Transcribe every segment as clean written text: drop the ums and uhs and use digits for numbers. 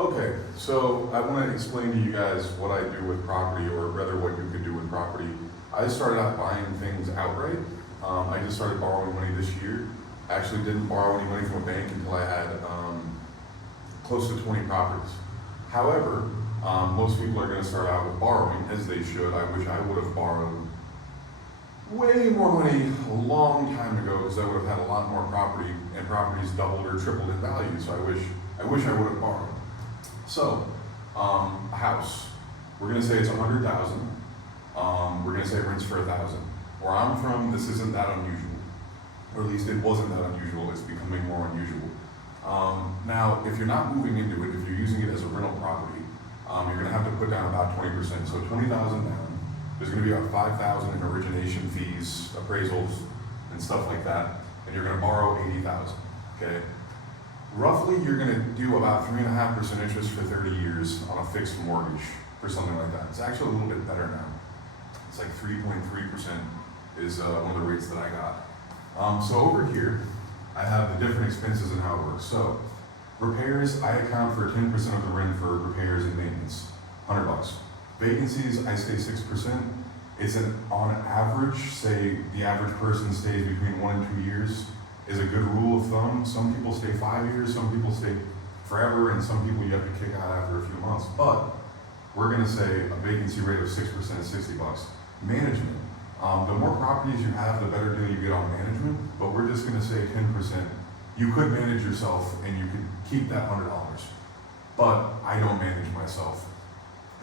Okay, so I want to explain to you guys what I do with property, or rather what you could do with property. I started out buying things outright. I just started borrowing money this year. I actually didn't borrow any money from a bank until I had close to 20 properties. However, most people are going to start out with borrowing, as they should. I wish I would have borrowed way more money a long time ago, because I would have had a lot more property, and properties doubled or tripled in value. So I wish I would have borrowed. So, a house, we're gonna say it's 100,000. We're gonna say it rents for 1,000. Where I'm from, this isn't that unusual, or at least it wasn't that unusual. It's becoming more unusual. Now, if you're not moving into it, if you're using it as a rental property, you're gonna have to put down about 20%. So 20,000 down. There's gonna be about 5,000 in origination fees, appraisals, and stuff like that, and you're gonna borrow 80,000. Okay. Roughly, you're going to do about 3.5% interest for 30 years on a fixed mortgage for something like that. It's actually a little bit better now. It's like 3.3% is one of the rates that I got. So over here, I have the different expenses and how it works. So repairs, I account for 10% of the rent for repairs and maintenance, $100. Vacancies, I stay 6%. It's on average, say the average person stays between 1 and 2 years. Is a good rule of thumb. Some people stay 5 years, some people stay forever, and some people you have to kick out after a few months. But we're gonna say a vacancy rate of 6% is $60. Management, the more properties you have, the better deal you get on management, but we're just gonna say 10%. You could manage yourself and you could keep that $100, but I don't manage myself.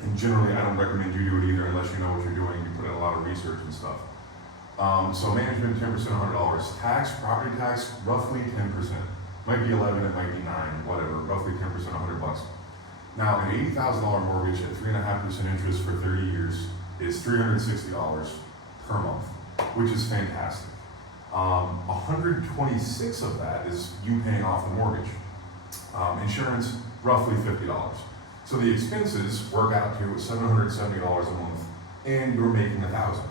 And generally, I don't recommend you do it either unless you know what you're doing, you put in a lot of research and stuff. So management, 10%, $100. Tax, property tax, roughly 10%. Might be 11, it might be 9, whatever, roughly 10%, $100. Now, an $80,000 mortgage at 3.5% interest for 30 years is $360 per month, which is fantastic. 126 of that is you paying off the mortgage. Insurance, roughly $50. So the expenses work out to $770 a month, and you're making $1,000.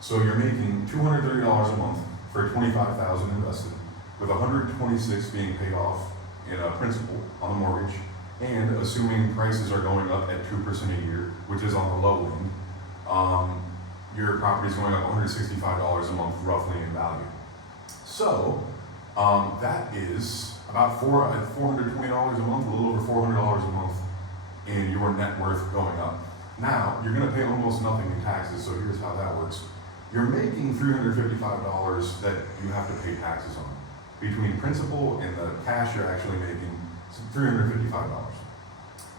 So you're making $230 a month for $25,000 invested, with $126 being paid off in a principal on the mortgage, and assuming prices are going up at 2% a year, which is on the low end, your property is going up $165 a month roughly in value. So that is about $420 a month, a little over $400 a month in your net worth going up. Now, you're gonna pay almost nothing in taxes, so here's how that works. You're making $355 that you have to pay taxes on. Between principal and the cash, you're actually making $355.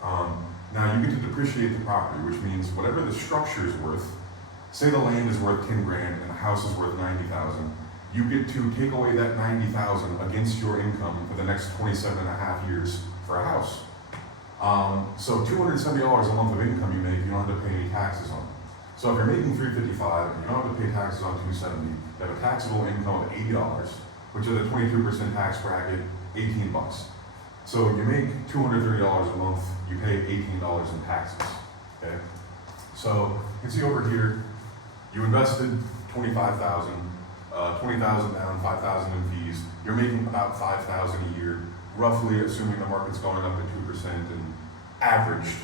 Now you get to depreciate the property, which means whatever the structure is worth, say the land is worth 10 grand and the house is worth 90,000, you get to take away that 90,000 against your income for the next 27 and a half years for a house. So $270 a month of income you make, you don't have to pay any taxes on. So if you're making $355 and you don't have to pay taxes on $270, you have a taxable income of $80, which is a 22% tax bracket, $18. So you make $230 a month, you pay $18 in taxes, okay? So you can see over here, you invested $25,000, 20,000 down, 5,000 in fees. You're making about 5,000 a year, roughly assuming the market's going up at 2% and averaged.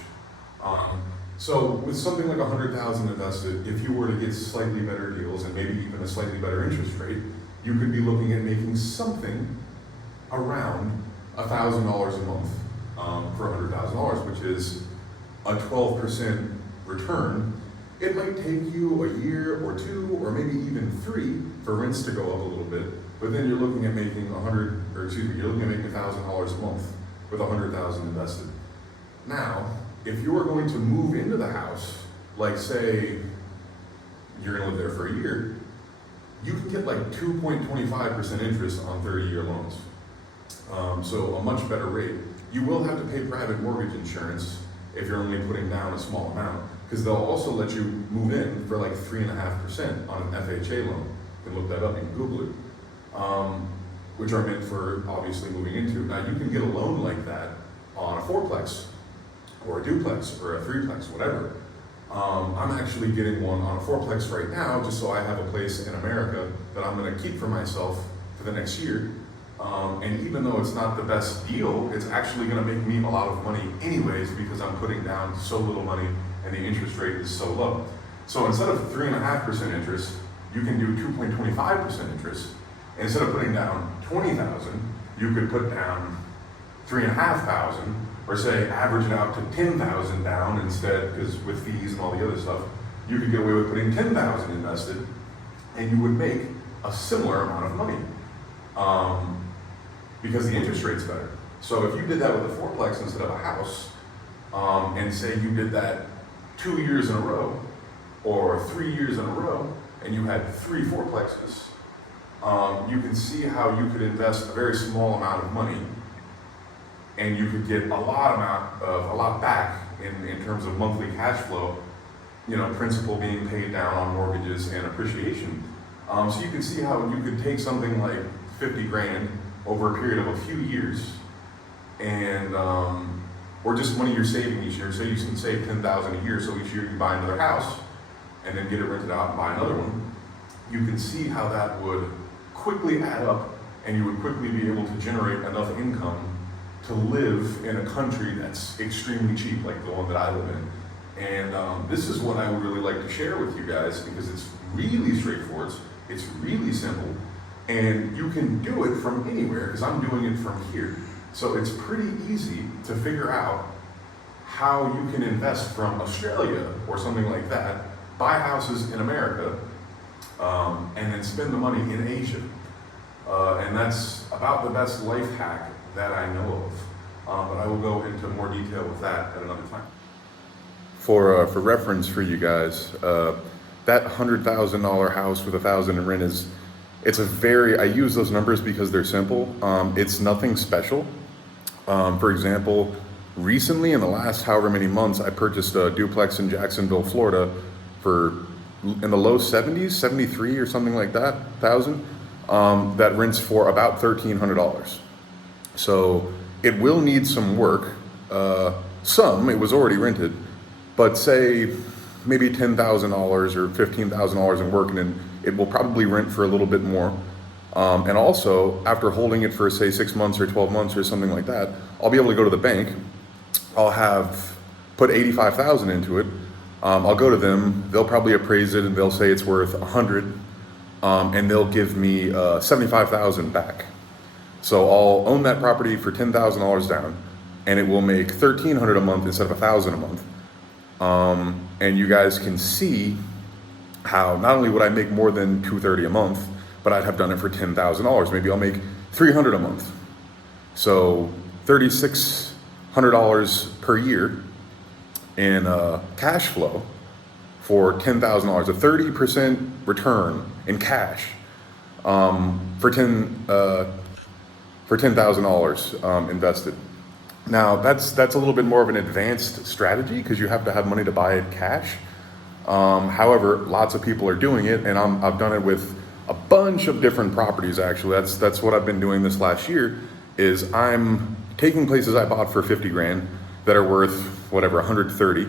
So with something like 100,000 invested, if you were to get slightly better deals and maybe even a slightly better interest rate, you could be looking at making something around $1,000 a month for $100,000, which is a 12% return. It might take you a year or two, or maybe even 3 for rents to go up a little bit, but then you're looking at making you're looking at making $1,000 a month with 100,000 invested. Now, if you are going to move into the house, like say you're going to live there for a year, you can get like 2.25% interest on 30-year loans. So a much better rate. You will have to pay private mortgage insurance if you're only putting down a small amount, because they'll also let you move in for like 3.5% on an FHA loan. You can look that up, you can Google it, which are meant for obviously moving into. Now you can get a loan like that on a 4-plex, or a duplex, or a 3-plex, whatever. I'm actually getting one on a 4-plex right now, just so I have a place in America that I'm gonna keep for myself for the next year. And even though it's not the best deal, it's actually gonna make me a lot of money anyways because I'm putting down so little money and the interest rate is so low. So instead of 3.5% interest, you can do 2.25% interest. And instead of putting down 20,000, you could put down 3,500, or say average it out to 10,000 down instead, because with fees and all the other stuff, you could get away with putting 10,000 invested, and you would make a similar amount of money. Because the interest rate's better. So if you did that with a fourplex instead of a house, and say you did that 2 years in a row, or 3 years in a row, and you had 3 fourplexes, you can see how you could invest a very small amount of money, and you could get a lot back in terms of monthly cash flow, principal being paid down on mortgages and appreciation. So you can see how you could take something like 50 grand over a period of a few years, and or just money you're saving each year. So you can save 10,000 a year, so each year you buy another house and then get it rented out and buy another one. You can see how that would quickly add up, and you would quickly be able to generate enough income to live in a country that's extremely cheap, like the one that I live in. And this is what I would really like to share with you guys, because it's really straightforward, it's really simple, and you can do it from anywhere, because I'm doing it from here. So it's pretty easy to figure out how you can invest from Australia or something like that, buy houses in America, and then spend the money in Asia. And that's about the best life hack that I know of. But I will go into more detail with that at another time. For reference for you guys, that $100,000 house with 1,000 in rent I use those numbers because they're simple. It's nothing special. For example, recently in the last however many months, I purchased a duplex in Jacksonville, Florida in the low 70s, 73 or something like that, thousand, that rents for about $1,300. So it will need some work. It was already rented, but say maybe $10,000 or $15,000 in work, and then it will probably rent for a little bit more. And also, after holding it for say 6 months or 12 months or something like that, I'll be able to go to the bank. I'll have put 85,000 into it. I'll go to them. They'll probably appraise it and they'll say it's worth 100, and they'll give me 75,000 back. So I'll own that property for $10,000 down, and it will make $1,300 a month instead of $1,000 a month. And you guys can see how not only would I make more than $230 a month, but I'd have done it for $10,000. Maybe I'll make $300 a month. So $3,600 per year in cash flow for $10,000, a 30% return in cash for $10,000 invested. Now that's a little bit more of an advanced strategy because you have to have money to buy it cash. However, lots of people are doing it, and I've done it with a bunch of different properties. Actually, that's what I've been doing this last year. Is I'm taking places I bought for 50 grand that are worth whatever 130,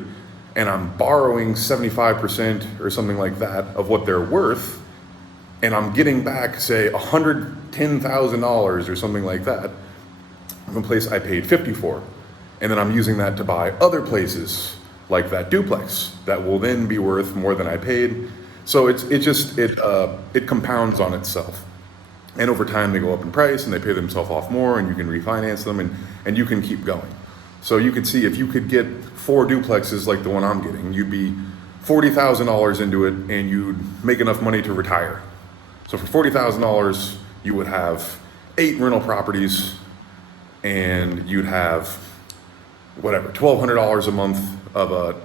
and I'm borrowing 75% or something like that of what they're worth, and I'm getting back say $110,000 or something like that from a place I paid 50 for, and then I'm using that to buy other places like that duplex that will then be worth more than I paid. So it compounds on itself, and over time they go up in price and they pay themselves off more, and you can refinance them and you can keep going. So you could see if you could get 4 duplexes like the one I'm getting, you'd be $40,000 into it and you'd make enough money to retire. So for $40,000 you would have 8 rental properties, and you'd have whatever $1,200 a month of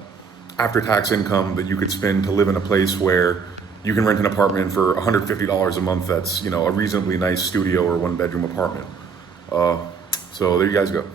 after-tax income that you could spend to live in a place where you can rent an apartment for $150 a month. That's a reasonably nice studio or 1-bedroom apartment. So there you guys go.